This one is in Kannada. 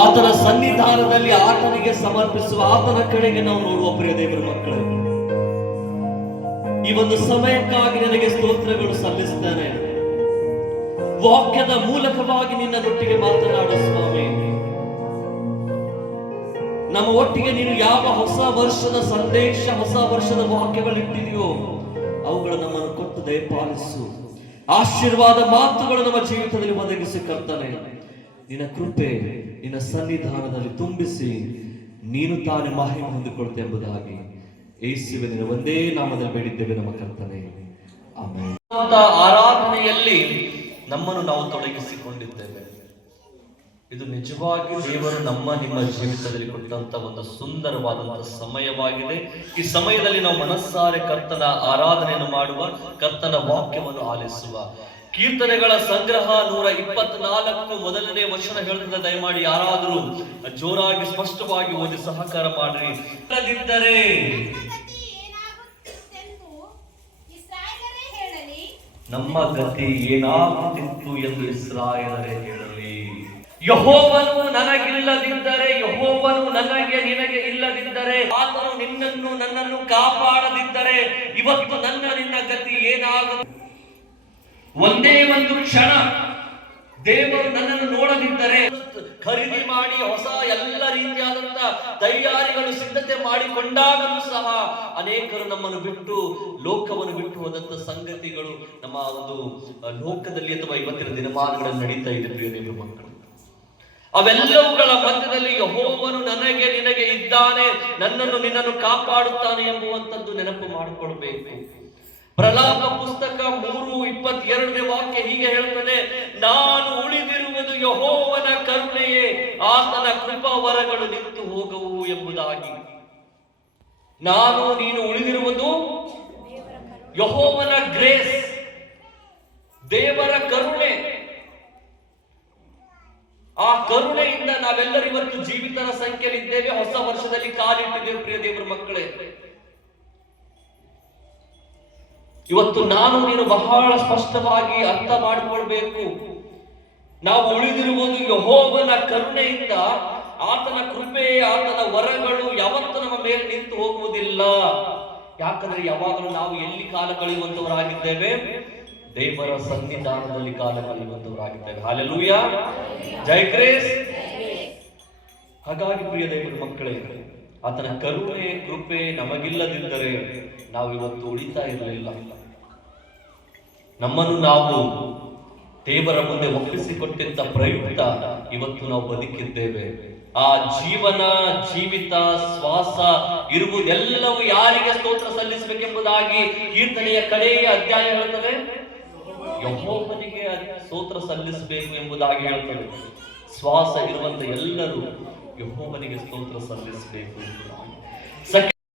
ಆತನ ಸನ್ನಿಧಾನದಲ್ಲಿ ಆತನಿಗೆ ಸಮರ್ಪಿಸುವ, ಆತನ ಕಡೆಗೆ ನಾವು ನೋಡುವ ಪ್ರಿಯ ದೇವರ ಮಕ್ಕಳೇ, ಈ ಒಂದು ಸಮಯಕ್ಕಾಗಿ ನನಗೆ ಸ್ತೋತ್ರಗಳು ಸಲ್ಲಿಸ್ತೇನೆ. ವಾಕ್ಯದ ಮೂಲಕವಾಗಿ ನಿನ್ನದೊಟ್ಟಿಗೆ ಮಾತನಾಡು ಸ್ವಾಮಿ. ನಮ್ಮ ಒಟ್ಟಿಗೆ ನೀನು ಯಾವ ಹೊಸ ವರ್ಷದ ಸಂದೇಶ, ಹೊಸ ವರ್ಷದ ವಾಕ್ಯಗಳಿಟ್ಟಿದೆಯೋ ಅವುಗಳು ನಮ್ಮನ್ನು ಕೊಟ್ಟು ದಯಪಾಲಿಸು. ಆಶೀರ್ವಾದ ಮಾತುಗಳು ನಮ್ಮ ಜೀವಿತದಲ್ಲಿ ಒದಗಿಸಿ ಕರ್ತನೆ. ನಿನ್ನ ಕೃಪೆ ನಿನ್ನ ಸನ್ನಿಧಾನದಲ್ಲಿ ತುಂಬಿಸಿ ನೀನು ತಾನೇ ಮಹಿಮೆ ಹೊಂದಿಕೊಳ್ತೆ ಎಂಬುದಾಗಿ ಯೇಸುವಿನ ಒಂದೇ ನಾಮದಲ್ಲಿ ಬೇಡಿದ್ದೇವೆ ನಮ್ಮ ಕರ್ತನೆ, ಆಮೆನ್. ಆರಾಧನೆಯಲ್ಲಿ ನಮ್ಮನ್ನು ನಾವು ತೊಡಗಿಸಿಕೊಂಡಿದ್ದೇವೆ. ಇದು ನಿಜವಾಗಿ ದೇವರು ನಿಮ್ಮ ಜೀವಿತದಲ್ಲಿ ಕೊಟ್ಟಂತ ಒಂದು ಸುಂದರವಾದಂತಹ ಸಮಯವಾಗಿದೆ. ಈ ಸಮಯದಲ್ಲಿ ನಾವು ಮನಸ್ಸಾರೆ ಕರ್ತನ ಆರಾಧನೆಯನ್ನು ಮಾಡುವ, ಕರ್ತನ ವಾಕ್ಯವನ್ನು ಆಲಿಸುವ. ಕೀರ್ತನೆಗಳ ಸಂಗ್ರಹ 124 ಮೊದಲನೇ ವಚನ ಹೇಳುತ್ತದೆ. ದಯಮಾಡಿ ಯಾರಾದರೂ ಜೋರಾಗಿ ಸ್ಪಷ್ಟವಾಗಿ ಓದಿ ಸಹಕಾರ ಮಾಡ್ರಿ. ನಮ್ಮ ಗತಿ ಏನಾಗುತ್ತಿತ್ತು ಎಂದು ಇಸ್ರಾಯೇಲರೇ ಹೇಳಲಿ. ಯೆಹೋವನು ನನಗಿಲ್ಲದಿದ್ದರೆ, ಯೆಹೋವನು ನನಗೆ ನಿನಗೆ ಇಲ್ಲದಿದ್ದರೆ, ಆತನು ನಿನ್ನನ್ನು ನನ್ನನ್ನು ಕಾಪಾಡದಿದ್ದರೆ ಇವತ್ತು ನಿನ್ನ ಗತಿ ಏನಾಗುತ್ತದೆ? ಒಂದೇ ಒಂದು ಕ್ಷಣ ದೇವರು ನನ್ನನ್ನು ನೋಡದಿದ್ದರೆ, ಖರೀದಿ ಮಾಡಿ ಹೊಸ ಎಲ್ಲ ರೀತಿಯಾದಂತ ತಯಾರಿಗಳು ಸಿದ್ಧತೆ ಮಾಡಿಕೊಂಡಾಗಲೂ ಸಹ ಅನೇಕರು ನಮ್ಮನ್ನು ಬಿಟ್ಟು, ಲೋಕವನ್ನು ಬಿಟ್ಟು ಹೋದಂತ ಸಂಗತಿಗಳು ನಮ್ಮ ಒಂದು ಲೋಕದಲ್ಲಿ ಅಥವಾ ಇವತ್ತಿನ ದಿನಮಾನಗಳಲ್ಲಿ ನಡೀತಾ ಇದೆ ಪ್ರಿಯ ದೇವರ ಮಕ್ಕಳು. ಅವೆಲ್ಲವುಗಳ ಮಧ್ಯದಲ್ಲಿ ಯೆಹೋವನು ನನಗೆ ನಿನಗೆ ಇದ್ದಾನೆ, ನನ್ನನ್ನು ನಿನ್ನನ್ನು ಕಾಪಾಡುತ್ತಾನೆ ಎಂಬುವಂತದ್ದು ನೆನಪು ಮಾಡಿಕೊಳ್ಬೇಕು. ಪ್ರಲಾಪ ಪುಸ್ತಕ 3:22 ವಾಕ್ಯ ಹೀಗೆ ಹೇಳುತ್ತದೆ, ನಾನು ಉಳಿದಿರುವುದು ಯೆಹೋವನ ಕರುಣೆಯೇ, ಆತನ ಕೃಪಾವರಗಳು ನಿಂತು ಹೋಗವು ಎಂಬುದಾಗಿ. ನೀನು ಉಳಿದಿರುವುದು ಯೆಹೋವನ ಗ್ರೇಸ್, ದೇವರ ಕರುಣೆ. ಆ ಕರುಣೆಯಿಂದ ನಾವೆಲ್ಲರೂ ಇವತ್ತು ಜೀವಿತರ ಸಂಖ್ಯೆಯಲ್ಲಿ ಇದ್ದೇವೆ, ಹೊಸ ವರ್ಷದಲ್ಲಿ ಕಾಲಿಟ್ಟಿದ್ದೇವೆ ಪ್ರಿಯ ದೇವರ ಮಕ್ಕಳೇ. ಇವತ್ತು ನೀನು ಬಹಳ ಸ್ಪಷ್ಟವಾಗಿ ಅರ್ಥ ಮಾಡಿಕೊಳ್ಬೇಕು. ನಾವು ಉಳಿದಿರುವುದು ಯೆಹೋವನ ಕರುಣೆಯಿಂದ. ಆತನ ಕೃಪೆ, ಆತನ ವರಗಳು ಯಾವತ್ತೂ ನಮ್ಮ ಮೇಲೆ ನಿಂತು ಹೋಗುವುದಿಲ್ಲ. ಯಾಕಂದ್ರೆ ಯಾವಾಗಲೂ ನಾವು ಎಲ್ಲಿ ಕಾಲ ಕಳೆಯುವಂತವರಾಗಿದ್ದೇವೆ? ದೇವರ ಸನ್ನಿಧಾನದಲ್ಲಿ ಕಾಲ ಕಳೆಯುವಂತವರಾಗಿದ್ದೇವೆ. ಹಲ್ಲೆಲೂಯಾ, ಜೈ ಗ್ರೇಸ್. ಹಾಗಾಗಿ ಪ್ರಿಯ ದೇವರ ಮಕ್ಕಳೇ, ಆತನ ಕರುಣೆ ಕೃಪೆ ನಮಗಿಲ್ಲದಿದ್ದರೆ ನಾವು ಇವತ್ತು ಉಳಿತಾ ಇರಲಿಲ್ಲ. ನಮ್ಮನ್ನು ನಾವು ದೇವರ ಮುಂದೆ ಒಪ್ಪಿಸಿಕೊಟ್ಟಿದ್ದ ಪ್ರಯುಕ್ತ ಇವತ್ತು ನಾವು ಬದುಕಿದ್ದೇವೆ. ಆ ಜೀವನ, ಜೀವಿತ, ಶ್ವಾಸ ಇರುವುದೆಲ್ಲವೂ ಯಾರಿಗೆ ಸ್ತೋತ್ರ ಸಲ್ಲಿಸಬೇಕೆಂಬುದಾಗಿ ಕೀರ್ತನೆಯ ಕಡೆಯ ಅಧ್ಯಾಯ ಹೇಳುತ್ತದೆ. ಯೆಹೋವನಿಗೆ ಸ್ತೋತ್ರ ಸಲ್ಲಿಸಬೇಕು ಎಂಬುದಾಗಿ ಹೇಳುತ್ತದೆ. ಶ್ವಾಸ ಇರುವಂತ ಎಲ್ಲರೂ ಯೆಹೋವನಿಗೆ ಸ್ತೋತ್ರ ಸಲ್ಲಿಸಬೇಕು.